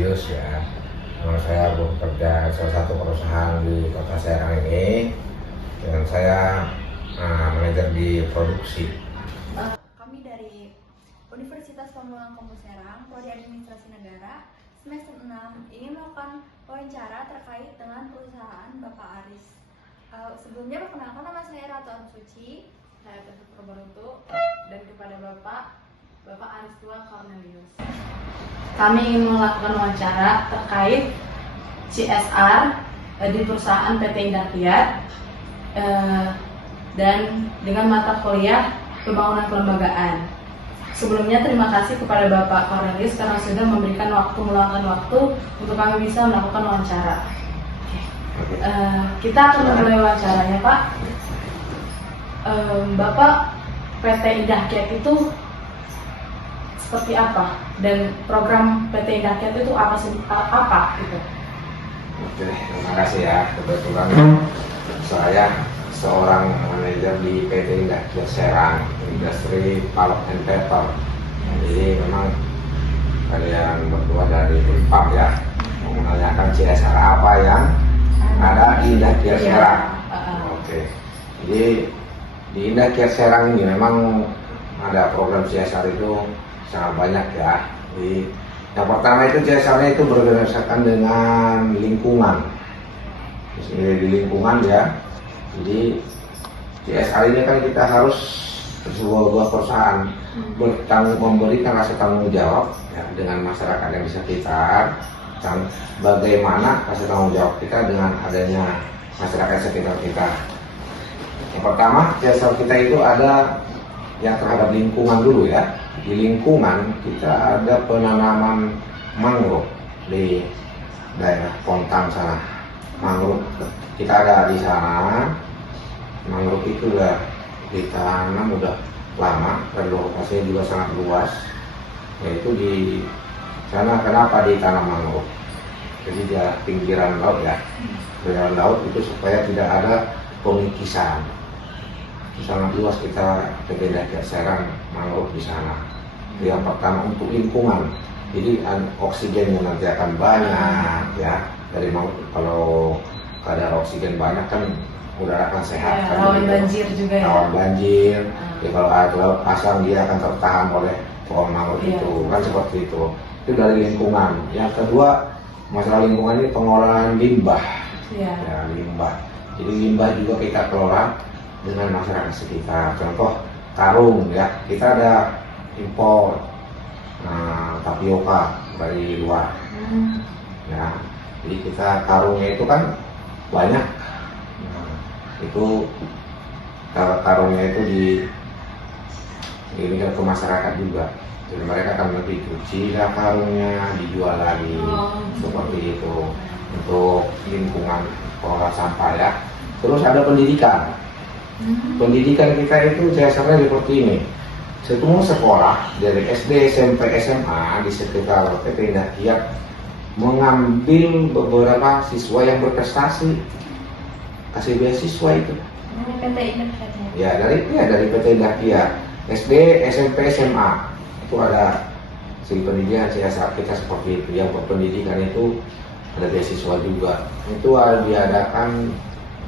Cornelius ya. Saya bekerja di salah satu perusahaan di Kota Serang ini, dan saya manajer di produksi. Kami dari Universitas Pamulang Kampus Serang, Prodi Administrasi Negara, semester 6 ingin melakukan wawancara terkait dengan perusahaan Bapak Aris. Sebelumnya perkenalkan, nama saya Ratu Ansuci, saya Teguh Purbarutu, dan kepada Bapak Aris Tua Cornelius. Kami ingin melakukan wawancara terkait CSR di perusahaan PT Indah Kiat dan dengan mata kuliah pembangunan kelembagaan. Sebelumnya terima kasih kepada Bapak Cornelius karena sudah memberikan meluangkan waktu untuk kami bisa melakukan wawancara. Kita akan memulai wawancaranya, Pak. Bapak, PT Indah Kiat itu seperti apa, dan program PT Indah Kiat itu apa gitu? Oke, terima kasih ya. Kebetulan saya seorang manajer di PT Indah Kiat Serang, industri pulp and paper. Jadi memang kalian berdua dari Pulp ya, mau menanyakan CSR apa yang ada di Indah Kiat Serang. Oke, jadi di Indah Kiat Serang ini memang ada program CSR itu sangat banyak ya. Jadi yang pertama itu CSR-nya itu berdasarkan dengan lingkungan. Di lingkungan ya. Jadi CSR ini kan kita harus sebuah perusahaan memberikan rasa tanggung jawab ya, dengan masyarakat yang di sekitar. Dan bagaimana rasa tanggung jawab kita dengan adanya masyarakat sekitar kita. Yang pertama CSR kita itu ada yang terhadap lingkungan dulu ya. Di lingkungan kita ada penanaman mangrove di daerah Pontang sana. Mangrove kita ada di sana. Mangrove itu udah ditanam udah lama dan lokasinya juga sangat luas. Yaitu di sana kenapa ditanam mangrove? Jadi di pinggiran laut ya. Pinggiran laut itu supaya tidak ada pengikisan. Sangat luas kita PT Indah Kiat Serang mangrove di sana. Yang pertama untuk lingkungan, jadi oksigennya nanti akan banyak ya. Dari kalau kadar oksigen banyak kan udara akan sehat. Ya, rawan banjir juga ya. Rawan banjir. Ya, kalau air laut pasang dia akan tertahan oleh pohon mangrove itu kan seperti itu. Itu dari lingkungan. Yang kedua masalah lingkungan ini pengolahan limbah. Ya, limbah. Jadi limbah juga kita kelola dengan masyarakat sekitar. Contoh karung ya, kita ada impor tapioka dari luar ya, jadi kita karungnya itu kan banyak. Itu karungnya itu ini ke masyarakat juga, jadi mereka akan lebih cuci lah karungnya, dijual lagi seperti itu untuk lingkungan pengelola sampah ya. Terus ada pendidikan. Pendidikan kita itu CSR-nya seperti ini. Semua sekolah dari SD, SMP, SMA di sekitar PT Indah Kiat mengambil beberapa siswa yang berprestasi, kasih beasiswa itu. PT Indah Kiat Ya dari PT Indah Kiat, SD, SMP, SMA itu ada segi pendidikan CSR kita seperti itu. Yang berpendidikan itu ada beasiswa juga. Itu diadakan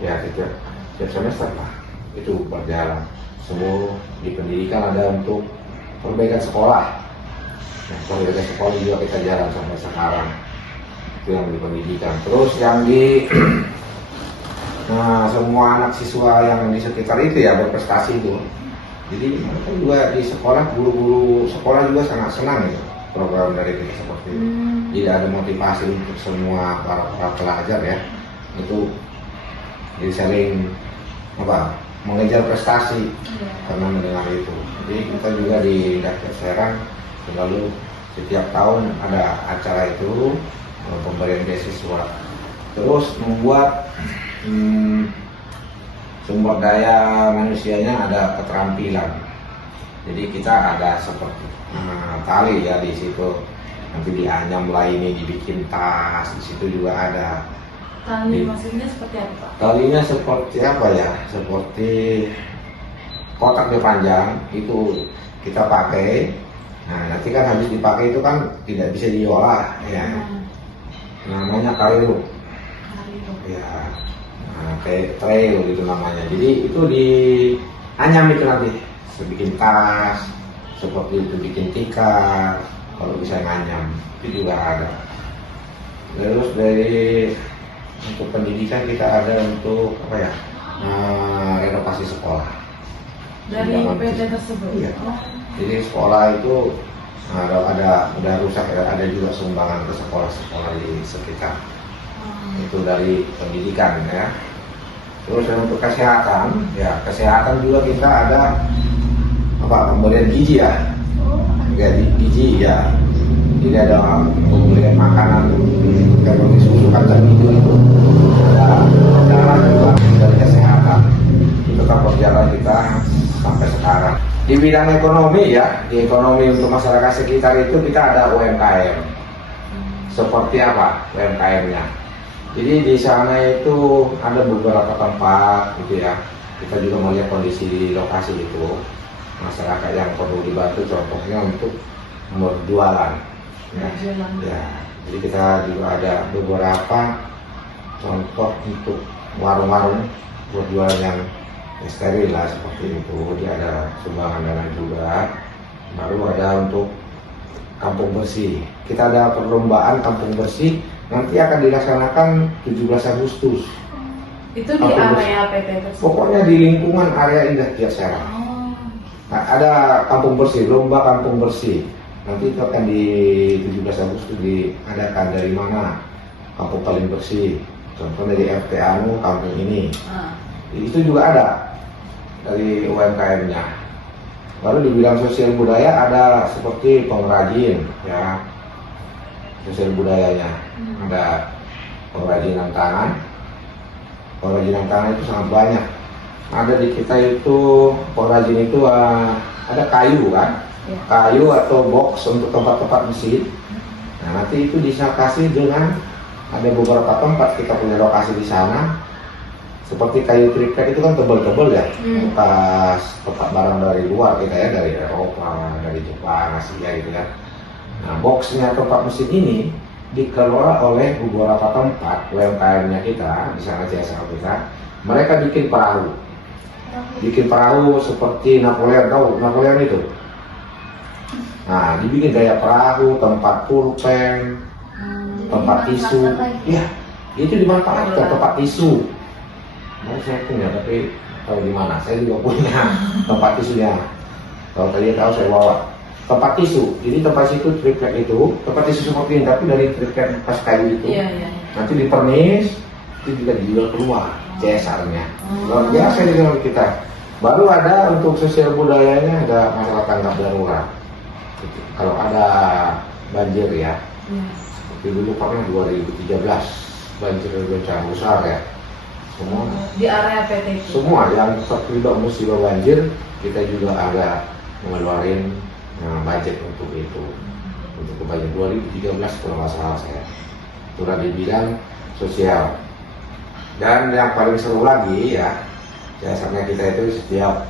ya setiap semester lah. Itu berjalan. Semua di pendidikan ada untuk perbaikan sekolah. Nah, perbaikan sekolah juga kita jalan sampai sekarang. Itu yang di pendidikan. Terus yang di semua anak siswa yang di sekitar itu ya berprestasi itu. Jadi mereka juga di sekolah, guru-guru sekolah juga sangat senang itu program dari kita seperti itu. Jadi ada motivasi untuk semua para pelajar ya. Itu jadi saling mengejar prestasi karena mendengar itu. Jadi kita juga di Indah Kiat Serang selalu setiap tahun ada acara itu pemberian beasiswa. Terus membuat sumber daya manusianya ada keterampilan. Jadi kita ada seperti tali ya di situ. Nanti dianyam lah ini dibikin tas, di situ juga ada. Tali maksudnya seperti apa, Pak? Talinya seperti apa ya? Seperti kotaknya panjang, itu kita pakai. Nah, nanti kan habis dipakai itu kan tidak bisa diolah ya. namanya Karilu. Ya, nah, kayak trail gitu namanya. Jadi itu di anyam itu nanti, bikin tas, seperti itu bikin tikar, kalau bisa nganyam itu juga ada. Terus dari untuk pendidikan kita ada untuk apa ya, renovasi sekolah. Dari PT tersebut. Iya. Jadi sekolah itu udah rusak ya, ada juga sumbangan ke sekolah-sekolah di sekitar. Itu dari pendidikan ya. Terus untuk kesehatan, ya kesehatan juga kita ada apa, pemberian gizi ya. Jadi gizi ya. Jadi ada pemberian makanan kalau susu kacang hijau itu ada jalan juga dari kesehatan. Itu kan perjalanan kita sampai sekarang. Di bidang ekonomi ya, di ekonomi untuk masyarakat sekitar itu kita ada UMKM. Seperti apa UMKM-nya? Jadi di sana itu ada beberapa tempat gitu ya. Kita juga melihat kondisi di lokasi itu, masyarakat yang perlu dibantu, contohnya untuk berjualan. Ya, jadi kita juga ada beberapa contoh untuk warung-warung berjualan yang steril lah seperti itu. Dia ada sumbangan dana juga. Baru ada untuk kampung bersih. Kita ada perlombaan kampung bersih. Nanti akan dilaksanakan 17 Agustus. Itu di area PT tersebut? Pokoknya di lingkungan area Indah Kiat Serang. Nah, ada kampung bersih, lomba kampung bersih. Nanti itu akan di 17 Agustus diadakan. Dari mana kampung paling bersih. Contoh dari RT Anu, kampung ini. Itu juga ada dari UMKM-nya. Baru di bidang sosial budaya ada seperti pengrajin ya. Sosial budayanya ada pengrajinan tangan. Pengrajinan tangan itu sangat banyak. Ada di kita itu pengrajin itu ada kayu kan, kayu atau box untuk tempat-tempat mesin. Nah nanti itu bisa kasih dengan ada beberapa tempat kita punya lokasi di sana. Seperti kayu triplek itu kan tebal-tebal ya, bekas tempat barang dari luar kita ya, dari Eropa, dari Jepang, Asia gitu kan. Nah, boxnya tempat mesin ini dikelola oleh beberapa tempat UMKM-nya kita, di sana CSR kita. Mereka bikin perahu seperti Napoleon, tahu Napoleon itu? Nah, dibikin gaya perahu, tempat pulpen, tempat tisu. Iya, itu dimanfaatkan tempat tisu. Nah, saya punya, tapi tahu di mana? Saya juga punya tempat tisunya. Kalau kalian tahu saya bawa. Tempat tisu, jadi tempat situ triplek itu, tempat tisu seperti ini, tapi dari triplek bekas kayu itu, nanti dipernis, itu juga dijual keluar, CSR-nya. Luar biasa di dalam kita. Baru ada untuk sosial budayanya, ada masalah tanggap darurat. Kalau ada banjir ya, seperti dulu pernah 2013, banjir bencana besar ya. Semua di area PT itu? Semua yang terlibat musibah banjir, kita juga ada mengeluarin budget untuk itu, untuk budget 2013 kalau nggak salah saya. Sudah di bidang sosial. Dan yang paling seru lagi ya, biasanya kita itu setiap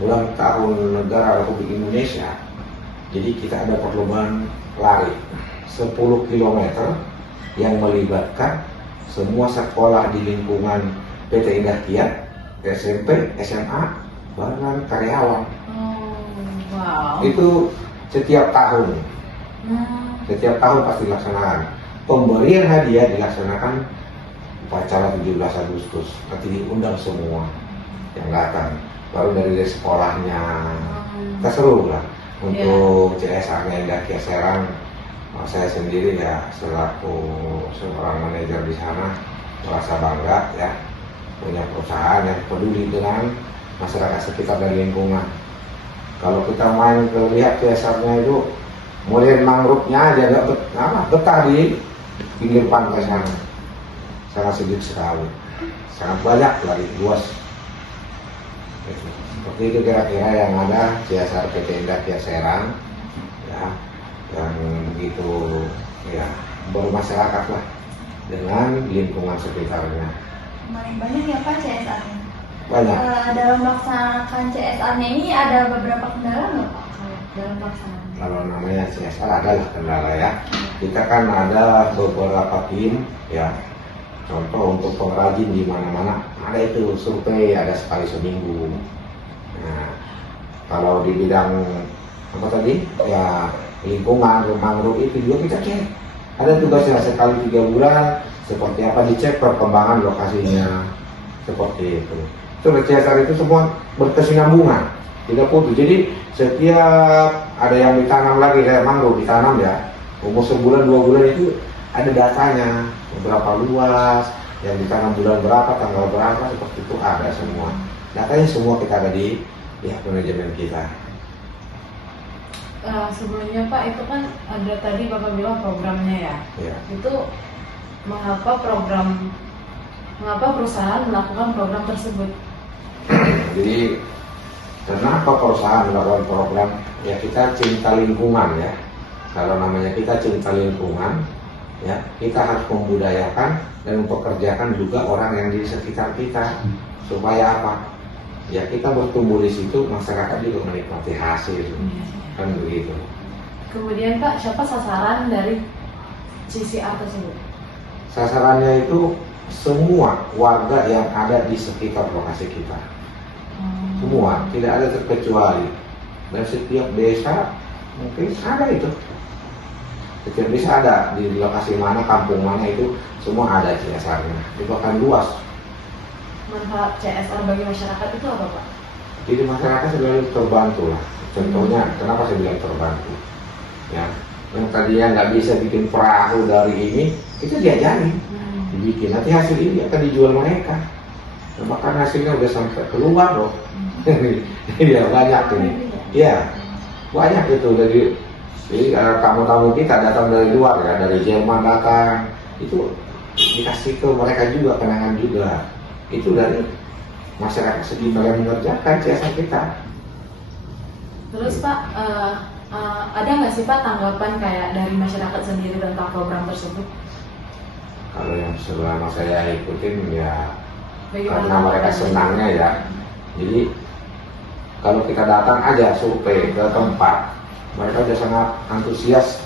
ulang tahun negara Republik Indonesia, jadi kita ada perlombaan lari 10 km yang melibatkan semua sekolah di lingkungan PT Indah Kiat, SMP, SMA, bahkan karyawan. Wow. Itu setiap tahun. Setiap tahun pasti dilaksanakan. Pemberian hadiah dilaksanakan upacara 17 Agustus. Nanti diundang semua yang datang. Baru dari sekolahnya. Kita seru lah. Untuk CSR-nya Indah Kiat Serang, saya sendiri ya selaku seorang manajer di sana merasa bangga ya, punya perusahaan yang peduli dengan masyarakat sekitar dan lingkungan. Kalau kita main ke lihat CSR-nya itu, mulai mangrove-nya aja nggak betah di pinggir pantai sana. Sangat sejuk sekali, sangat banyak lagi luas. Seperti itu kira-kira yang ada CSR PT Indah Kiat Serang, ya, yang begitu ya bermasyarakat lah dengan lingkungan sekitarnya. Lumayan banyak ya Pak CSR-nya. Banyak. Dalam melaksanakan CSR-nya ini ada beberapa kendala nggak Pak dalam pelaksanaan? Kalau namanya namanya CSR adalah kendala ya. Kita kan ada beberapa tim ya. Contoh untuk pengrajin di mana-mana ada itu survei ada sekali seminggu. Nah, kalau di bidang apa tadi ya lingkungan mangrove itu juga kita cek. Ada tugasnya sekali 3 bulan seperti apa dicek perkembangan lokasinya seperti itu. Itu CSR itu semua berkesinambungan, tidak putus. Jadi setiap ada yang ditanam lagi kayak mangrove ditanam ya, umur sebulan 2 bulan itu ada datanya, berapa luas, yang ditanam bulan berapa, tanggal berapa, seperti itu ada semua. Datanya semua kita ada di manajemen kita. Sebelumnya Pak, itu kan ada tadi Bapak bilang programnya ya. Ya. Itu mengapa perusahaan melakukan program tersebut? Jadi kenapa perusahaan melakukan program? Ya kita cinta lingkungan ya. Kalau namanya kita cinta lingkungan, ya kita harus membudayakan dan mempekerjakan juga orang yang di sekitar kita supaya apa? Ya kita bertumbuh di situ, masyarakat juga menikmati hasil, kan begitu. Kemudian Pak, siapa sasaran dari CSR tersebut? Sasarannya itu semua warga yang ada di sekitar lokasi kita, semua, tidak ada terkecuali. Dan setiap desa mungkin ada itu. Setiap desa ada di lokasi mana, kampung mana itu semua ada CSR-nya. Itu akan luas. Manfaat CSR bagi masyarakat itu apa Pak? Jadi masyarakat selalu terbantu lah. Contohnya, kenapa saya bilang terbantu? Ya, yang tadinya nggak bisa bikin perahu dari ini, itu diajari, dibikin. Nanti hasil ini akan dijual mereka. Nah, bahkan hasilnya udah sampai keluar loh. Ya banyak ini. Ya, banyak itu dari. Jadi tamu-tamu kita datang dari luar ya, dari Jerman datang, itu dikasih ke mereka juga, kenangan juga. Itu dari masyarakat sekitar yang mengerjakan CSR kita. Terus Pak, ada nggak sih Pak tanggapan kayak dari masyarakat sendiri tentang program tersebut? Kalau yang selama saya ikutin ya, Bagaimana karena mereka tanggapannya? senangnya ya. Jadi kalau kita datang aja survei ke tempat, mereka udah sangat antusias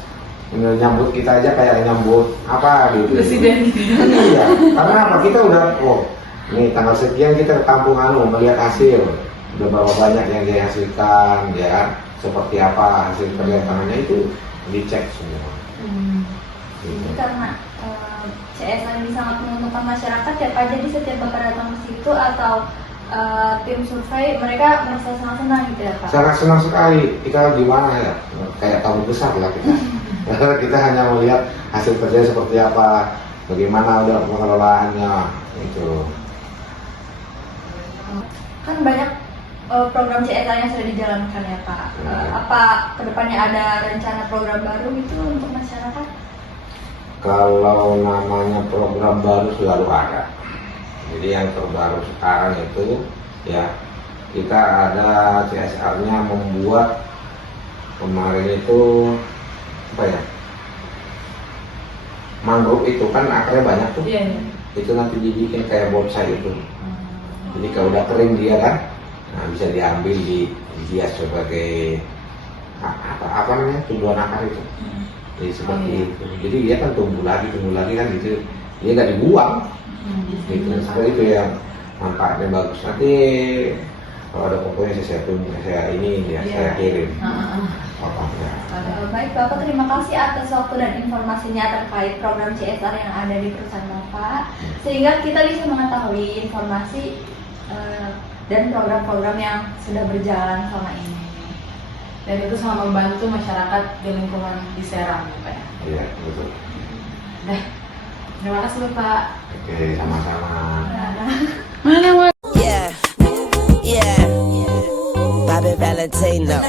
menyambut kita aja kayak nyambut apa gitu. Presiden gitu ya? Iya, karena apa? Kita udah, nih tanggal sekian kita ke kampung melihat hasil, udah berapa banyak yang dihasilkan, ya kan? Seperti apa hasil kerja tangannya itu dicek semua. Jadi Gitu. karena CSR ini sangat menguntungkan masyarakat ya Pak, jadi setiap Bapak datang ke situ atau tim survei mereka merasa sangat senang gitu ya Pak? Sangat senang sekali. Kita gimana ya? Kayak tamu besar lah kita. Kita hanya melihat hasil kerja seperti apa, bagaimana udah pengelolaannya itu. Kan banyak program CSR yang sudah dijalankan ya Pak. Apa kedepannya ada rencana program baru gitu untuk masyarakat? Kalau namanya program baru selalu ada. Jadi yang terbaru sekarang itu ya kita ada CSR-nya membuat kemarin itu apa ya? Mangrove itu kan akarnya banyak tuh. Iya, iya. Itu nanti dibikin kayak bonsai itu. Jadi kalau udah kering dia kan, nah bisa diambil dihias sebagai apa namanya tumbuhan akar itu. Jadi seperti itu. Jadi dia kan tumbuh lagi kan gitu. Dia nggak dibuang. Gitu. Seperti itu yang manfaatnya bagus. Nanti kalau ada fotonya saya ini ya saya kirim. Fotonya. Baik Bapak, terima kasih atas waktu dan informasinya terkait program CSR yang ada di perusahaan Bapak, sehingga kita bisa mengetahui informasi dan program-program yang sudah berjalan selama ini. Dan itu sangat membantu masyarakat di lingkungan di Serang ya Pak ya. Iya betul. Nah, terima kasih Bapak. Oke sama-sama. Yeah, yeah. Bobby Valentino.